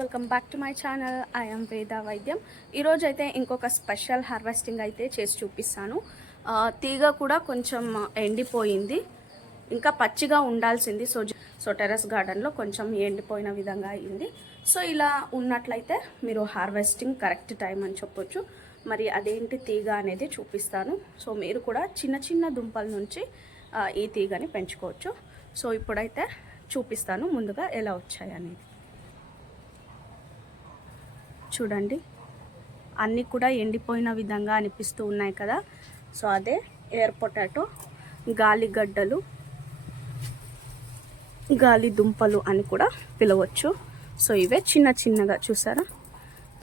Welcome back to my channel. I'm వేద వైద్యం. ఈరోజు అయితే ఇంకొక స్పెషల్ హార్వెస్టింగ్ అయితే చేసి చూపిస్తాను. తీగ కూడా కొంచెం ఎండిపోయింది, ఇంకా పచ్చిగా ఉండాల్సింది. సో టెర్రస్ గార్డెన్లో కొంచెం ఎండిపోయిన విధంగా అయింది. సో ఇలా ఉన్నట్లయితే మీరు హార్వెస్టింగ్ కరెక్ట్ టైం అని చెప్పొచ్చు. మరి అదేంటి తీగ అనేది చూపిస్తాను. సో మీరు కూడా చిన్న చిన్న దుంపల నుంచి ఈ తీగని పెంచుకోవచ్చు. సో ఇప్పుడైతే చూపిస్తాను ముందుగా ఎలా వచ్చాయి అనేది. చూడండి, అన్నీ కూడా ఎండిపోయిన విధంగా అనిపిస్తూ ఉన్నాయి కదా. సో అదే ఎయిర్ పొటాటో, గాలిగడ్డలు, గాలి దుంపలు అని కూడా పిలవచ్చు. సో ఇవే చిన్న చిన్నగా చూసారా,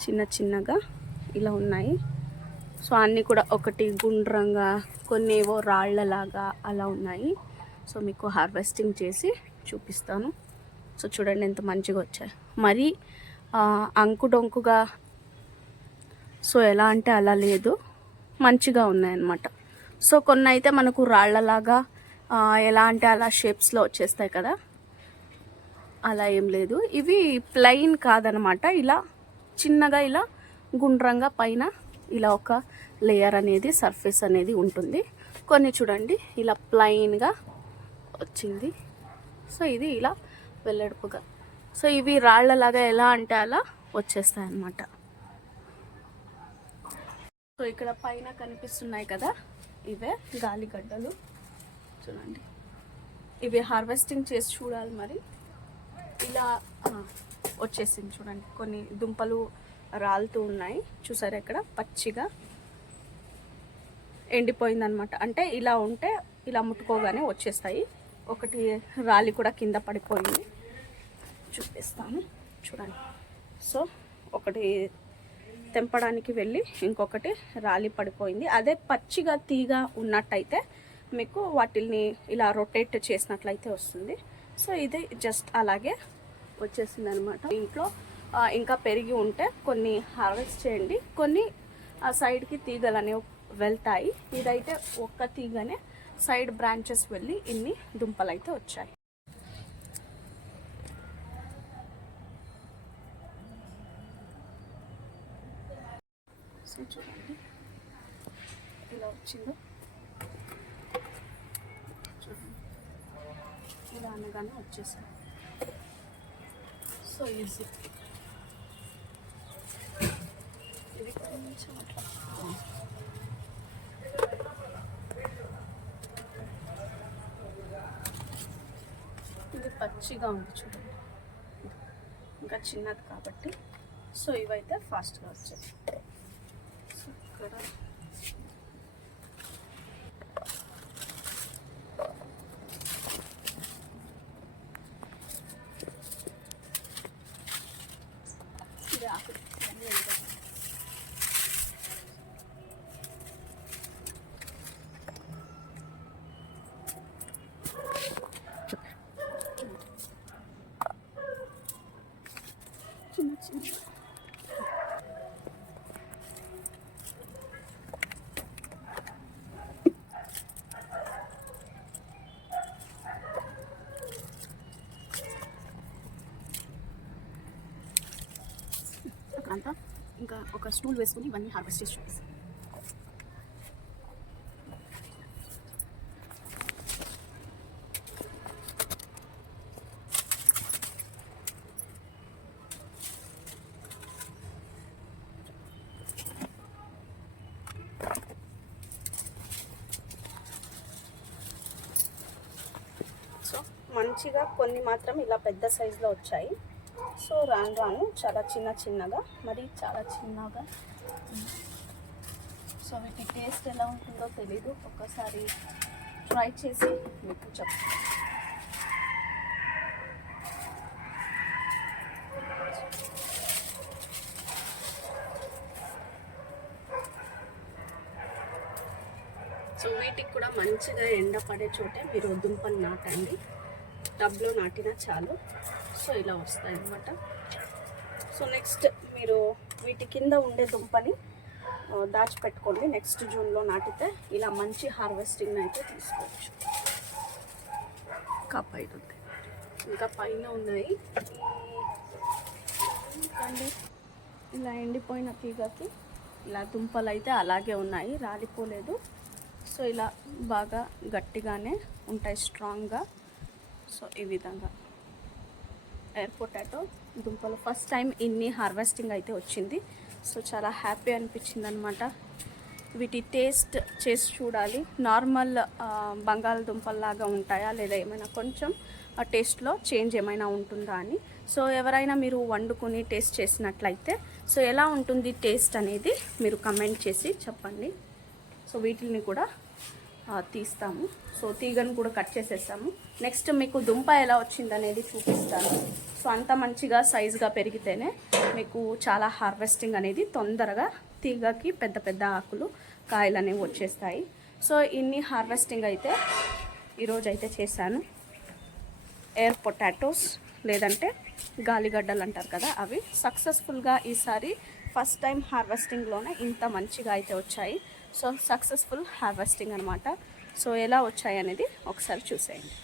చిన్న చిన్నగా ఇలా ఉన్నాయి. సో అన్నీ కూడా ఒకటి గుండ్రంగా, కొన్ని ఏవో రాళ్లలాగా అలా ఉన్నాయి. సో మీకు హార్వెస్టింగ్ చేసి చూపిస్తాను. సో చూడండి ఎంత మంచిగా వచ్చాయి. మరి అంకుడొంకుగా సో ఎలా అంటే అలా లేదు, మంచిగా ఉన్నాయన్నమాట. సో కొన్ని అయితే మనకు రాళ్లలాగా ఎలా అంటే అలా షేప్స్లో వచ్చేస్తాయి కదా, అలా ఏం లేదు. ఇవి ప్లెయిన్ కాదనమాట, ఇలా చిన్నగా ఇలా గుండ్రంగా పైన ఇలా ఒక లేయర్ అనేది, సర్ఫేస్ అనేది ఉంటుంది. కొన్ని చూడండి ఇలా ప్లెయిన్గా వచ్చింది. సో ఇది ఇలా వెల్లడుపుగా. సో ఇవి రాళ్లలాగా ఎలా అంటే అలా వచ్చేస్తాయి అన్నమాట. సో ఇక్కడ పైన కనిపిస్తున్నాయి కదా, ఇవే గాలిగడ్డలు. చూడండి, ఇవి హార్వెస్టింగ్ చేసి చూడాలి. మరి ఇలా వచ్చేసింది చూడండి, కొన్ని దుంపలు రాలుతూ ఉన్నాయి. చూసారా ఇక్కడ పచ్చిగా ఎండిపోయిందనమాట. అంటే ఇలా ఉంటే ఇలా ముట్టుకోగానే వచ్చేస్తాయి. ఒకటి రాలి కూడా కింద పడిపోయింది, చూపిస్తాను చూడండి. సో ఒకటి తెంపడానికి వెళ్ళి ఇంకొకటి రాలి పడిపోయింది. అదే పచ్చిగా తీగ ఉన్నట్టయితే మీకు వాటిని ఇలా రొటేట్ చేసినట్లయితే వస్తుంది. సో ఇది జస్ట్ అలాగే వచ్చేసింది అనమాట. ఇంట్లో ఇంకా పెరిగి ఉంటే కొన్ని హార్వెస్ట్ చేయండి, కొన్ని ఆ సైడ్కి తీగలు అనేవి వెళ్తాయి. ఇదైతే ఒక్క తీగనే సైడ్ బ్రాంచెస్ వెళ్ళి ఇన్ని దుంపలు అయితే వచ్చాయి. సో చూడండి ఇలా వచ్చిందో, చూడండి ఇలా అనగానే వచ్చేసాయి. So easy. ఇది కొంచెం అట్లా ఇది పచ్చిగా ఉంది చూడండి, ఇంకా చిన్నది కాబట్టి. సో ఇవైతే ఫాస్ట్గా వచ్చాయి. సో ఇక్కడ ఇది ఆకు చిన్న చిన్న. అంతా ఇంకా ఒక స్టూల్ వేసుకుని ఇవన్నీ హార్వెస్ట్ చేసి చూపిస్తాను. సో మంచిగా కొన్ని మాత్రం ఇలా పెద్ద సైజులో వచ్చాయి. సో రాను రాను చాలా చిన్న చిన్నగా, మరి చాలా చిన్నగా. సో వీటి టేస్ట్ ఎలా ఉంటుందో తెలీదు, ఒక్కసారి ట్రై చేసి మీకు చెప్తాను. సో వీటికి కూడా మంచిగా ఎండ పడే చోటే మీరు దుంపలు నాటండి. టబ్లో నాటినా చాలు. సో ఇలా వస్తాయి అన్నమాట. సో నెక్స్ట్ మీరు వీటి కింద ఉండే దుంపని దాచిపెట్టుకోండి. నెక్స్ట్ జూన్లో నాటితే ఇలా మంచి హార్వెస్టింగ్ అయితే తీసుకోవచ్చు. ఇంకా పైన ఉంది, ఇంకా పైన ఉన్నాయి. ఇలా ఎండిపోయిన తీగకి ఇలా దుంపలు అయితే అలాగే ఉన్నాయి, రాలిపోలేదు. సో ఇలా బాగా గట్టిగానే ఉంటాయి, స్ట్రాంగ్గా. సో ఈ విధంగా ఎయిర్ పొటాటో దుంపలు ఫస్ట్ టైం ఇన్ని హార్వెస్టింగ్ అయితే వచ్చింది. సో చాలా హ్యాపీ అనిపించింది అనమాట. వీటి టేస్ట్ చేసి చూడాలి, నార్మల్ బంగాళదుంపల్లాగా ఉంటాయా లేదా ఏమైనా కొంచెం ఆ టేస్ట్లో చేంజ్ ఏమైనా ఉంటుందా అని. సో ఎవరైనా మీరు వండుకొని టేస్ట్ చేసినట్లయితే సో ఎలా ఉంటుంది టేస్ట్ అనేది మీరు కమెంట్ చేసి చెప్పండి. సో వీటిని కూడా తీస్తాము. సో తీగను కూడా కట్ చేసేస్తాము. నెక్స్ట్ మీకు దుంప ఎలా వచ్చిందనేది చూపిస్తాను. సో అంత మంచిగా సైజుగా పెరిగితేనే మీకు చాలా హార్వెస్టింగ్ అనేది తొందరగా తీగకి పెద్ద పెద్ద ఆకులు కాయలు అనేవి వచ్చేస్తాయి. సో ఇన్ని హార్వెస్టింగ్ అయితే ఈరోజు అయితే చేశాను. ఎయిర్ పొటాటోస్ లేదంటే గాలిగడ్డలు అంటారు కదా, అవి సక్సెస్ఫుల్గా ఈసారి ఫస్ట్ టైం హార్వెస్టింగ్లోనే ఇంత మంచిగా అయితే వచ్చాయి. సో సక్సెస్ఫుల్ హార్వెస్టింగ్ అనమాట. సో ఎలా వచ్చాయి అనేది ఒకసారి చూసేయండి.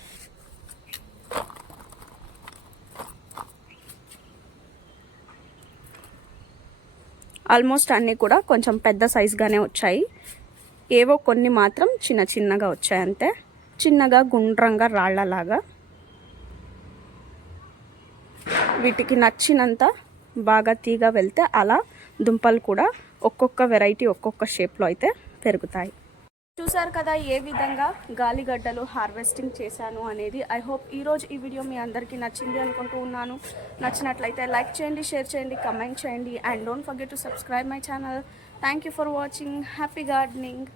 ఆల్మోస్ట్ అన్నీ కూడా కొంచెం పెద్ద సైజుగానే వచ్చాయి. ఏవో కొన్ని మాత్రం చిన్న చిన్నగా వచ్చాయి అంతే, చిన్నగా గుండ్రంగా రాళ్లలాగా. వీటికి నచ్చినంత బాగా తీగ వెళ్తే అలా దుంపలు కూడా ఒక్కొక్క వెరైటీ ఒక్కొక్క షేప్లో అయితే పెరుగుతాయి. చూసారు కదా ఏ విధంగా గాలిగడ్డలు హార్వెస్టింగ్ చేశాను అనేది. ఐ హోప్ ఈరోజు ఈ వీడియో మీ అందరికీ నచ్చింది అనుకుంటూ ఉన్నాను. నచ్చినట్లయితే లైక్ చేయండి, షేర్ చేయండి, కమెంట్ చేయండి, and don't forget to subscribe my channel. Thank you for watching. Happy gardening.